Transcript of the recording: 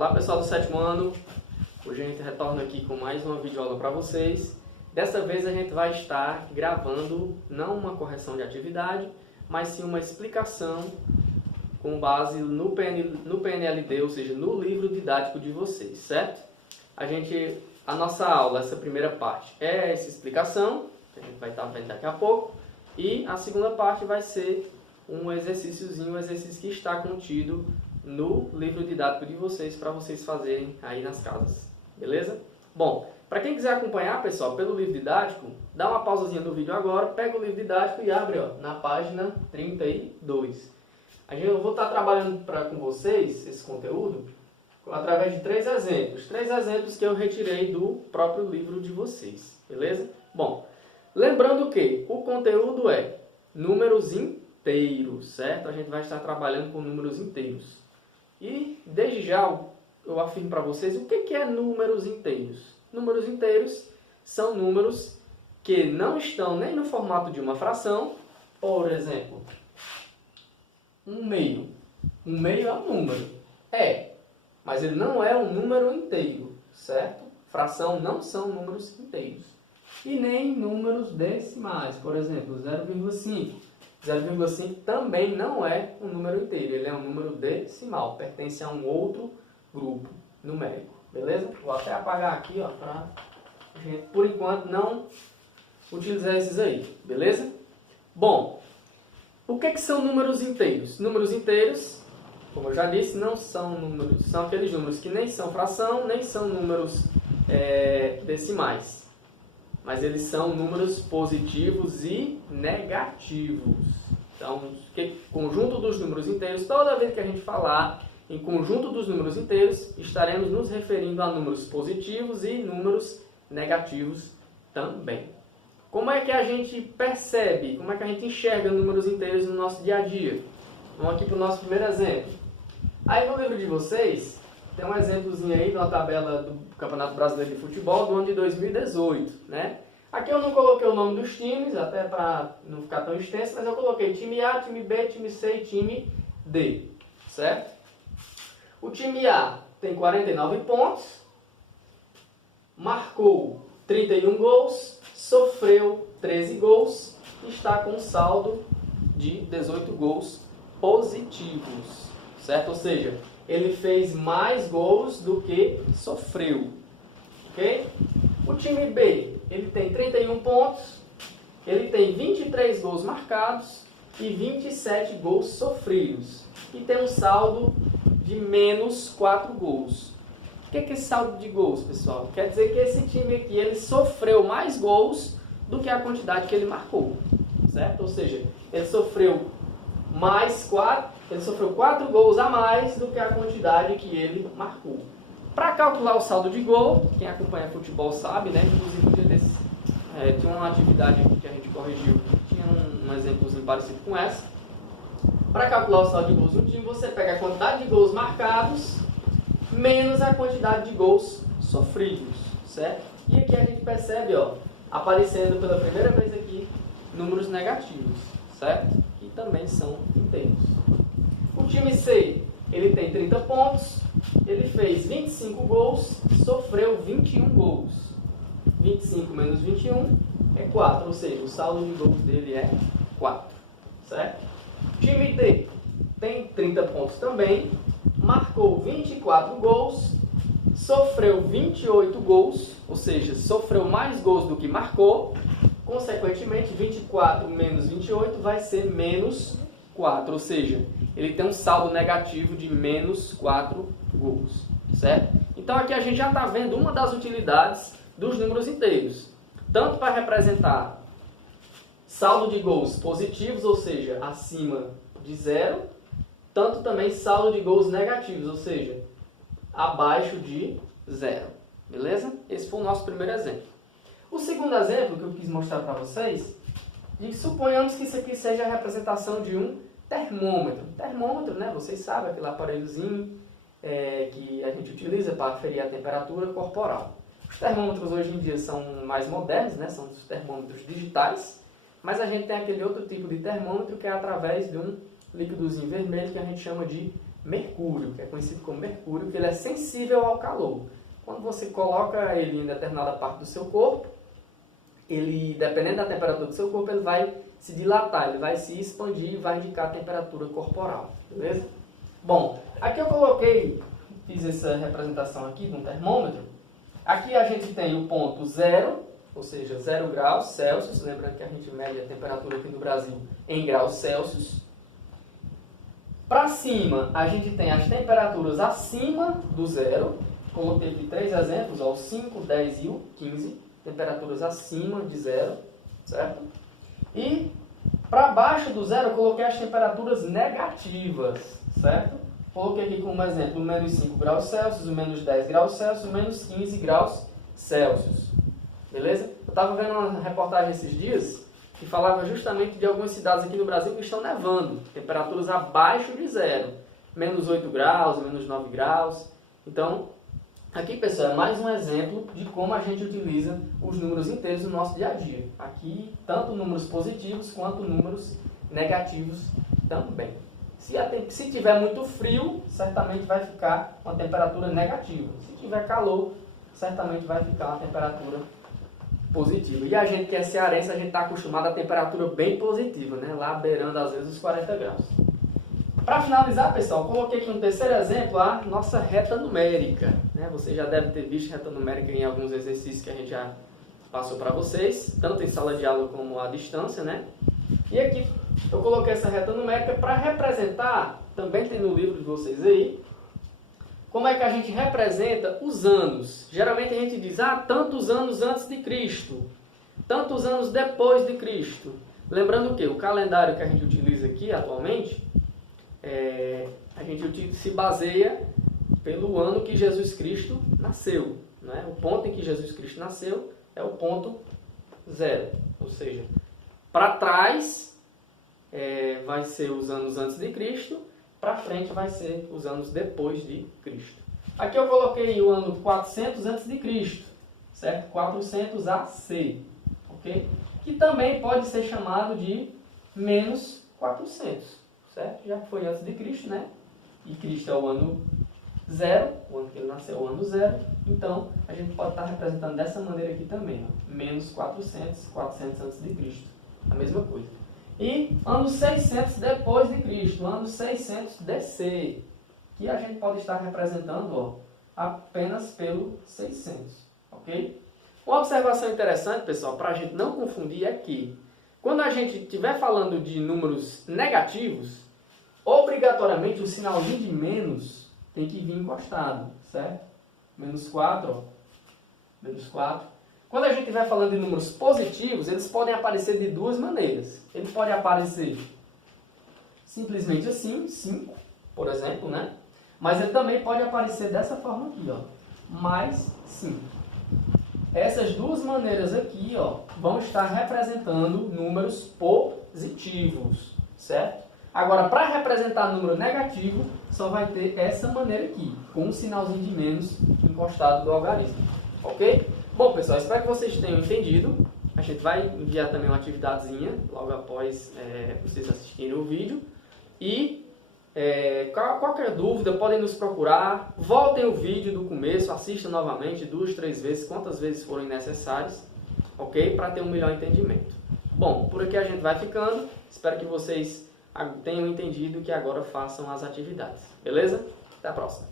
Olá pessoal do 7º ano, hoje a gente retorna aqui com mais uma videoaula para vocês. Dessa vez a gente vai estar gravando não uma correção de atividade, mas sim uma explicação com base no PNLD, ou seja, no livro didático de vocês, certo? A nossa aula, essa primeira parte, é essa explicação, que a gente vai estar vendo daqui a pouco, e a segunda parte vai ser um exercíciozinho, um exercício que está contido no livro didático de vocês, para vocês fazerem aí nas casas, beleza? Bom, para quem quiser acompanhar, pessoal, pelo livro didático, dá uma pausazinha no vídeo agora, pega o livro didático e abre na página 32. Eu vou estar trabalhando com vocês esse conteúdo através de 3 exemplos. 3 exemplos que eu retirei do próprio livro de vocês, beleza? Bom, lembrando que o conteúdo é números inteiros, certo? A gente vai estar trabalhando com números inteiros. E, desde já, eu afirmo para vocês o que é números inteiros. Números inteiros são números que não estão nem no formato de uma fração. Por exemplo, 1/2. 1/2 é um número. Mas ele não é um número inteiro, certo? Fração não são números inteiros. E nem números decimais. Por exemplo, 0,5. 0,5 também não é um número inteiro, ele é um número decimal, pertence a um outro grupo numérico, beleza? Vou até apagar aqui, para a gente, por enquanto, não utilizar esses aí, beleza? Bom, o que são números inteiros? Números inteiros, como eu já disse, não são números, são aqueles números que nem são fração, nem são números decimais. Mas eles são números positivos e negativos. Então, conjunto dos números inteiros, toda vez que a gente falar em conjunto dos números inteiros, estaremos nos referindo a números positivos e números negativos também. Como é que a gente percebe, como é que a gente enxerga números inteiros no nosso dia a dia? Vamos aqui para o nosso primeiro exemplo. Aí no livro de vocês, tem um exemplozinho aí de uma tabela do Campeonato Brasileiro de Futebol do ano de 2018, né? Aqui eu não coloquei o nome dos times, até para não ficar tão extenso, mas eu coloquei time A, time B, time C e time D, certo? O time A tem 49 pontos, marcou 31 gols, sofreu 13 gols e está com um saldo de 18 gols positivos, certo? Ou seja, ele fez mais gols do que sofreu, ok? O time B, ele tem 31 pontos, ele tem 23 gols marcados e 27 gols sofridos. E tem um saldo de menos 4 gols. O que é esse saldo de gols, pessoal? Quer dizer que esse time aqui, ele sofreu mais gols do que a quantidade que ele marcou, certo? Ou seja, ele sofreu 4 gols a mais do que a quantidade que ele marcou. Para calcular o saldo de gol, quem acompanha futebol sabe, né? Inclusive, tinha uma atividade que a gente corrigiu, tinha um exemplozinho parecido com essa. Para calcular o saldo de gols no time, você pega a quantidade de gols marcados menos a quantidade de gols sofridos, certo? E aqui a gente percebe, aparecendo pela primeira vez aqui, números negativos, certo? Que também são inteiros. O time C, ele tem 30 pontos, ele fez 25 gols, sofreu 21 gols. 25 menos 21 é 4, ou seja, o saldo de gols dele é 4, certo? O time D tem 30 pontos também, marcou 24 gols, sofreu 28 gols, ou seja, sofreu mais gols do que marcou, consequentemente 24 menos 28 vai ser menos 4, ou seja, ele tem um saldo negativo de menos 4 gols, certo? Então aqui a gente já está vendo uma das utilidades dos números inteiros, tanto para representar saldo de gols positivos, ou seja, acima de 0, tanto também saldo de gols negativos, ou seja, abaixo de 0, beleza? Esse foi o nosso primeiro exemplo. O segundo exemplo que eu quis mostrar para vocês, suponhamos que isso aqui seja a representação de um termômetro. Termômetro, né? Vocês sabem, aquele aparelhozinho que a gente utiliza para aferir a temperatura corporal. Os termômetros hoje em dia são mais modernos, né? São os termômetros digitais, mas a gente tem aquele outro tipo de termômetro que é através de um líquidozinho vermelho que a gente chama de mercúrio, que é conhecido como mercúrio, que ele é sensível ao calor. Quando você coloca ele em determinada parte do seu corpo, ele, dependendo da temperatura do seu corpo, ele vai se dilatar, ele vai se expandir e vai indicar a temperatura corporal, beleza? Bom, aqui eu coloquei, fiz essa representação aqui de um termômetro. Aqui a gente tem o ponto 0, ou seja, 0 graus Celsius, lembrando que a gente mede a temperatura aqui no Brasil em graus Celsius. Para cima, a gente tem as temperaturas acima do zero. Coloquei aqui 3 exemplos, ó, o 5, 10 e o 15. Temperaturas acima de zero, certo? E para baixo do zero, eu coloquei as temperaturas negativas, certo? Coloquei aqui como exemplo o menos 5 graus Celsius, o menos 10 graus Celsius, o menos 15 graus Celsius. Beleza? Eu estava vendo uma reportagem esses dias que falava justamente de algumas cidades aqui no Brasil que estão nevando, temperaturas abaixo de zero, menos 8 graus, menos 9 graus. Então, aqui, pessoal, é mais um exemplo de como a gente utiliza os números inteiros no nosso dia a dia. Aqui, tanto números positivos quanto números negativos também. Se tiver muito frio, certamente vai ficar uma temperatura negativa. Se tiver calor, certamente vai ficar uma temperatura positiva. E a gente que é cearense, a gente está acostumado a temperatura bem positiva, né? Lá beirando às vezes os 40 graus. Para finalizar, pessoal, coloquei aqui um terceiro exemplo, a nossa reta numérica. Né? Você já deve ter visto reta numérica em alguns exercícios que a gente já passou para vocês, tanto em sala de aula como à distância, né? E aqui eu coloquei essa reta numérica para representar, também tem no livro de vocês aí, como é que a gente representa os anos. Geralmente a gente diz, tantos anos antes de Cristo, tantos anos depois de Cristo. Lembrando que o calendário que a gente utiliza aqui atualmente, a gente se baseia pelo ano que Jesus Cristo nasceu. Né? O ponto em que Jesus Cristo nasceu é o ponto 0. Ou seja, para trás vai ser os anos antes de Cristo, para frente vai ser os anos depois de Cristo. Aqui eu coloquei o ano 400 antes de Cristo, certo? 400 AC, ok? Que também pode ser chamado de menos 400, certo? Já foi antes de Cristo, né? E Cristo é o ano 0, o ano que ele nasceu é o ano 0. Então, a gente pode estar representando dessa maneira aqui também, ó. Menos 400, 400 antes de Cristo. A mesma coisa. E ano 600 depois de Cristo, ano 600 DC, que a gente pode estar representando, ó, apenas pelo 600, ok? Uma observação interessante, pessoal, para a gente não confundir é que quando a gente estiver falando de números negativos, obrigatoriamente o sinalzinho de menos tem que vir encostado, certo? Menos 4, ó, menos 4. Quando a gente estiver falando de números positivos, eles podem aparecer de duas maneiras. Ele pode aparecer simplesmente assim, 5, por exemplo, né? Mas ele também pode aparecer dessa forma aqui, ó, mais 5. Essas duas maneiras aqui, ó, vão estar representando números positivos, certo? Agora, para representar número negativo, só vai ter essa maneira aqui, com um sinalzinho de menos encostado do algarismo, ok? Bom, pessoal, espero que vocês tenham entendido. A gente vai enviar também uma atividadezinha logo após vocês assistirem o vídeo. E qualquer dúvida, podem nos procurar. Voltem o vídeo do começo, assistam novamente 2, 3 vezes, quantas vezes forem necessárias, ok? Para ter um melhor entendimento. Bom, por aqui a gente vai ficando. Espero que vocês tenham entendido que agora façam as atividades. Beleza? Até a próxima.